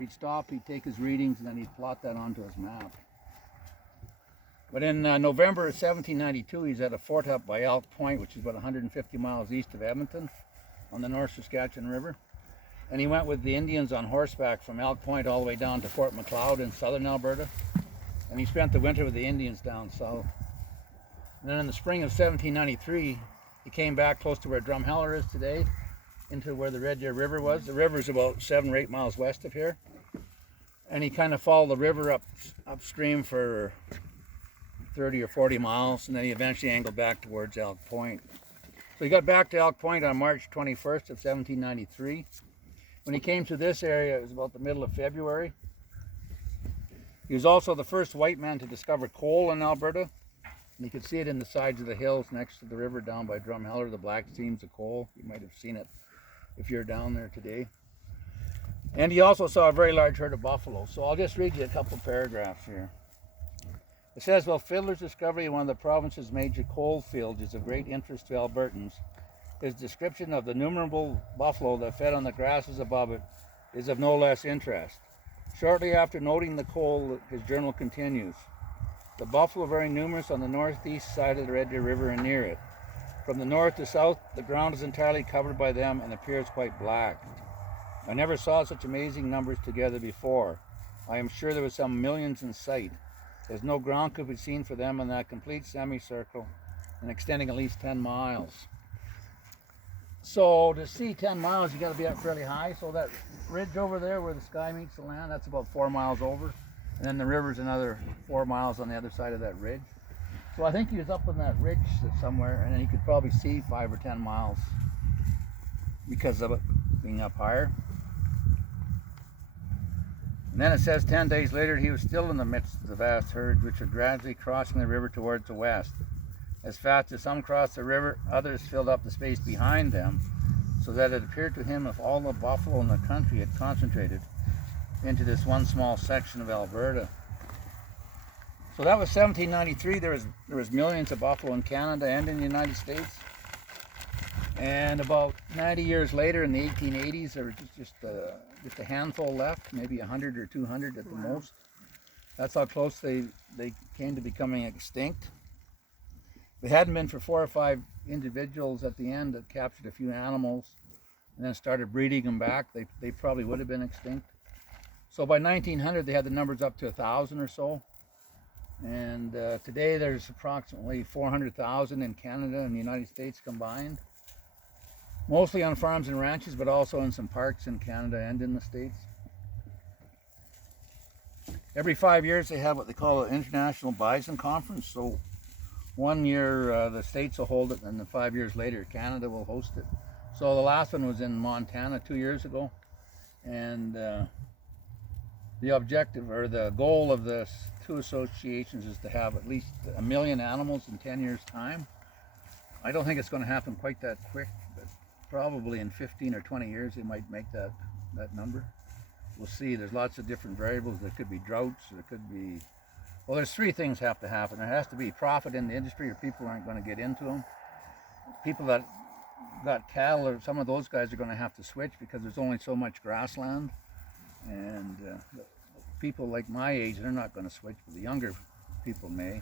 He'd stop, he'd take his readings, and then he'd plot that onto his map. But in November of 1792, he's at a fort up by Elk Point, which is about 150 miles east of Edmonton on the North Saskatchewan River. And he went with the Indians on horseback from Elk Point all the way down to Fort Macleod in southern Alberta. And he spent the winter with the Indians down south. And then in the spring of 1793, he came back close to where Drumheller is today, into where the Red Deer River was. The river is about 7 or 8 miles west of here. And he kind of followed the river upstream for 30 or 40 miles, and then he eventually angled back towards Elk Point. So he got back to Elk Point on March 21st of 1793. When he came to this area, it was about the middle of February. He was also the first white man to discover coal in Alberta. And you could see it in the sides of the hills next to the river down by Drumheller, the black seams of coal. You might have seen it if you're down there today. And he also saw a very large herd of buffalo. So I'll just read you a couple paragraphs here. It says, while Fidler's discovery of one of the province's major coal fields is of great interest to Albertans, his description of the innumerable buffalo that fed on the grasses above it is of no less interest. Shortly after noting the coal, his journal continues, the buffalo are very numerous on the northeast side of the Red Deer River and near it. From the north to south, the ground is entirely covered by them and appears quite black. I never saw such amazing numbers together before. I am sure there were some millions in sight, as no ground could be seen for them in that complete semicircle and extending at least 10 miles. So to see 10 miles, you got to be up fairly high. So that ridge over there where the sky meets the land, that's about 4 miles over. And then the river's another 4 miles on the other side of that ridge. So I think he was up on that ridge somewhere, and then he could probably see 5 or 10 miles because of it being up higher. And then it says 10 days later, he was still in the midst of the vast herds, which were gradually crossing the river towards the west. As fast as some crossed the river, others filled up the space behind them, so that it appeared to him if all the buffalo in the country had concentrated into this one small section of Alberta. So that was 1793. There was millions of buffalo in Canada and in the United States. And about 90 years later, in the 1880s, there was just a handful left, maybe 100 or 200 at the most. That's how close they came to becoming extinct. If it hadn't been for 4 or 5 individuals at the end that captured a few animals and then started breeding them back, they probably would have been extinct. So by 1900, they had the numbers up to 1,000 or so. And today there's approximately 400,000 in Canada and the United States combined. Mostly on farms and ranches, but also in some parks in Canada and in the States. Every 5 years they have what they call an International Bison Conference. So 1 year the States will hold it, and then 5 years later Canada will host it. So the last one was in Montana 2 years ago. And the objective or the goal of the two associations is to have at least 1 million animals in 10 years' time. I don't think it's going to happen quite that quick, but probably in 15 or 20 years they might make that number. We'll see. There's lots of different variables. There could be droughts, there could be, well, there's 3 things have to happen. There has to be profit in the industry, or people aren't going to get into them. People that got cattle, or some of those guys are going to have to switch because there's only so much grassland. And people like my age, they're not going to switch, but the younger people may.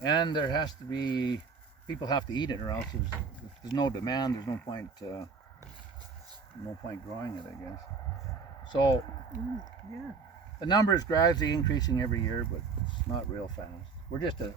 And there has to be, people have to eat it, or else if there's no demand, there's no point growing it, I guess. So the number is gradually increasing every year, but it's not real fast. We're just a